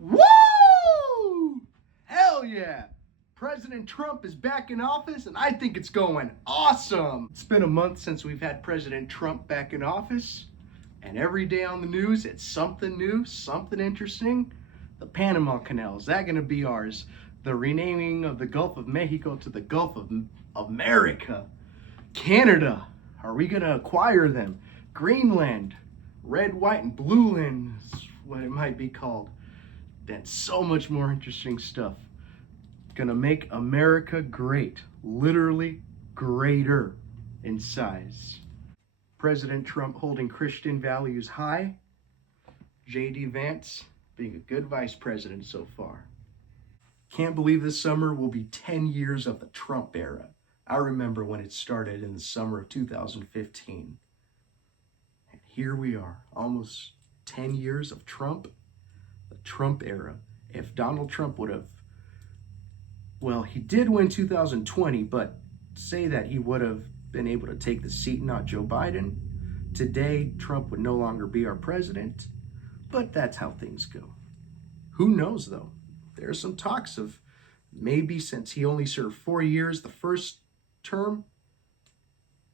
Woo! Hell yeah! President Trump is back in office, and I think it's going awesome. It's been a month since we've had President Trump back in office, and every day on the news, it's something new, something interesting. The Panama Canal, is that going to be ours? The renaming of the Gulf of Mexico to the Gulf of America. Canada, are we going to acquire them? Greenland, red, white, and blue land is what it might be called. Then so much more interesting stuff. Gonna make America great, literally greater in size. President Trump holding Christian values high. J.D. Vance being a good vice president so far. Can't believe this summer will be 10 years of the Trump era. I remember when it started in the summer of 2015. And here we are, almost 10 years of Trump, the Trump era. If Donald Trump would have, well, he did win 2020, but say that he would have been able to take the seat, not Joe Biden, today Trump would no longer be our president, but that's how things go. Who knows though? There's some talks of maybe, since he only served 4 years the first term,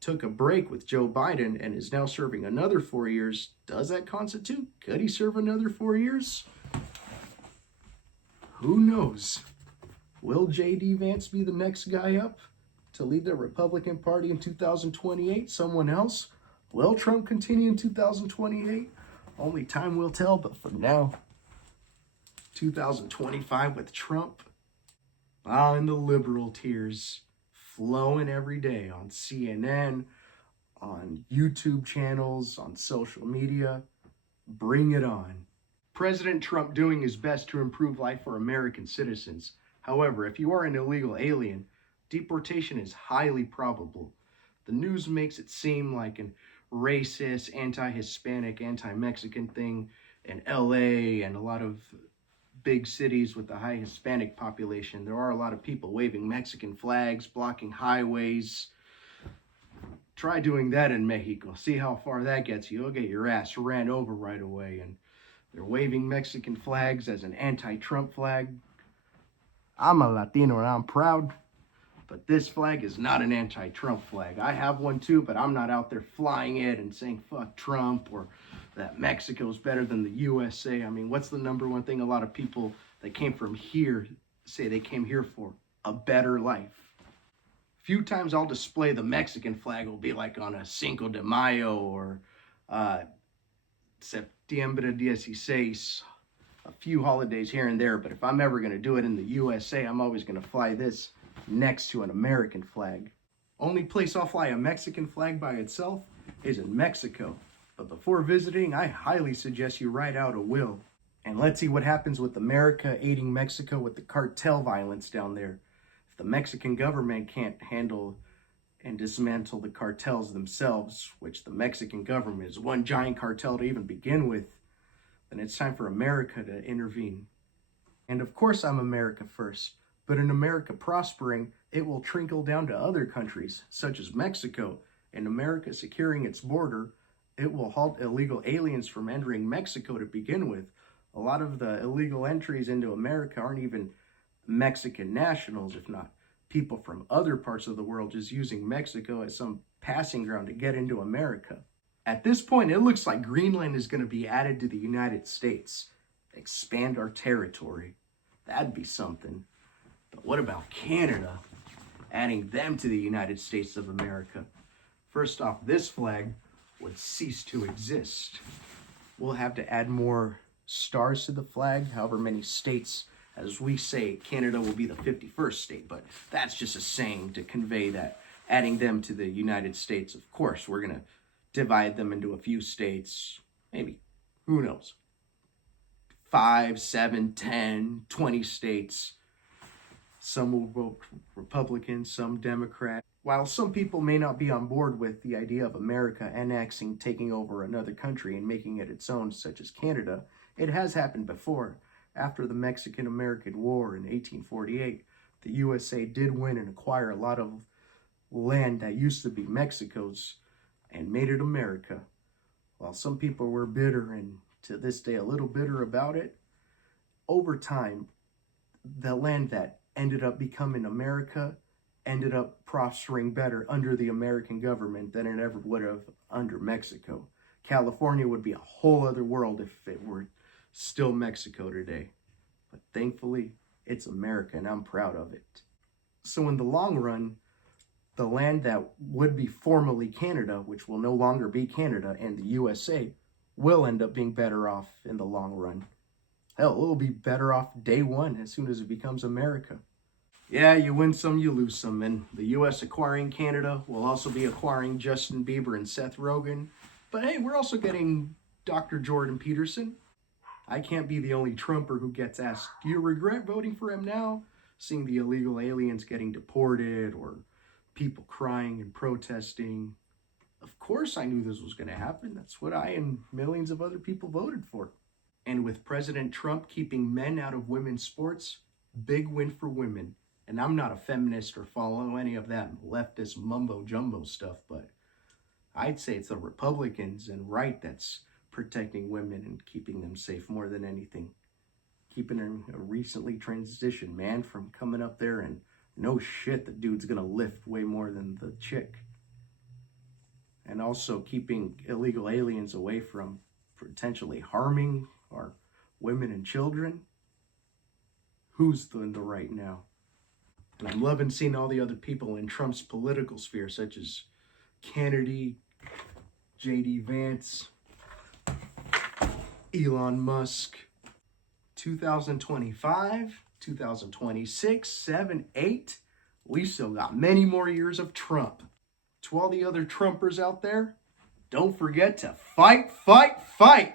took a break with Joe Biden and is now serving another 4 years, does that constitute? Could he serve another 4 years? Who knows? Will J.D. Vance be the next guy up to lead the Republican Party in 2028? Someone else? Will Trump continue in 2028? Only time will tell, but for now, 2025 with Trump. And the liberal tears flowing every day on CNN, on YouTube channels, on social media. Bring it on. President Trump doing his best to improve life for American citizens. However, if you are an illegal alien, deportation is highly probable. The news makes it seem like an racist, anti-Hispanic, anti-Mexican thing in LA and a lot of big cities with a high Hispanic population. There are a lot of people waving Mexican flags, blocking highways. Try doing that in Mexico. See how far that gets you. You'll get your ass ran over right away. And they're waving Mexican flags as an anti-Trump flag. I'm a Latino and I'm proud, but this flag is not an anti-Trump flag. I have one too, but I'm not out there flying it and saying fuck Trump or that Mexico's better than the USA. I mean, what's the number one thing a lot of people that came from here say they came here for? A better life. Few times I'll display the Mexican flag will be like on a Cinco de Mayo or Septiembre 16, a few holidays here and there, but if I'm ever going to do it in the USA, I'm always going to fly this next to an American flag. Only place I'll fly a Mexican flag by itself is in Mexico. But before visiting, I highly suggest you write out a will. And let's see what happens with America aiding Mexico with the cartel violence down there. If the Mexican government can't handle and dismantle the cartels themselves, which the Mexican government is one giant cartel to even begin with, then it's time for America to intervene. And of course I'm America first, but in America prospering, it will trickle down to other countries, such as Mexico. In America securing its border, it will halt illegal aliens from entering Mexico to begin with. A lot of the illegal entries into America aren't even Mexican nationals, if not people from other parts of the world just using Mexico as some passing ground to get into America. At this point, it looks like Greenland is going to be added to the United States. Expand our territory. That'd be something. But what about Canada? Adding them to the United States of America. First off, this flag would cease to exist. We'll have to add more stars to the flag, however many states. As we say, Canada will be the 51st state, but that's just a saying to convey that adding them to the United States, of course, we're going to divide them into a few states, maybe, who knows, 5, 7, 10, 20 states. Some will vote Republican, some Democrat. While some people may not be on board with the idea of America annexing, taking over another country and making it its own, such as Canada, it has happened before. After the Mexican-American War in 1848, the USA did win and acquire a lot of land that used to be Mexico's and made it America. While some people were bitter and to this day a little bitter about it, over time, the land that ended up becoming America ended up prospering better under the American government than it ever would have under Mexico. California would be a whole other world if it were still Mexico today. But thankfully, it's America, and I'm proud of it. So in the long run, the land that would be formerly Canada, which will no longer be Canada, and the USA, will end up being better off in the long run. Hell, it will be better off day one as soon as it becomes America. Yeah, you win some, you lose some, and the US acquiring Canada will also be acquiring Justin Bieber and Seth Rogen. But hey, we're also getting Dr. Jordan Peterson. I can't be the only Trumper who gets asked, do you regret voting for him now? Seeing the illegal aliens getting deported or people crying and protesting. Of course I knew this was going to happen. That's what I and millions of other people voted for. And with President Trump keeping men out of women's sports, big win for women. And I'm not a feminist or follow any of that leftist mumbo jumbo stuff, but I'd say it's the Republicans and right that's protecting women and keeping them safe more than anything. Keeping a recently transitioned man from coming up there and no shit, the dude's gonna lift way more than the chick. And also keeping illegal aliens away from potentially harming our women and children. Who's in the right now? And I'm loving seeing all the other people in Trump's political sphere, such as Kennedy, J.D. Vance, Elon Musk. 2025, 2026, 7, 8, we still got many more years of Trump. To all the other Trumpers out there, don't forget to fight, fight, fight!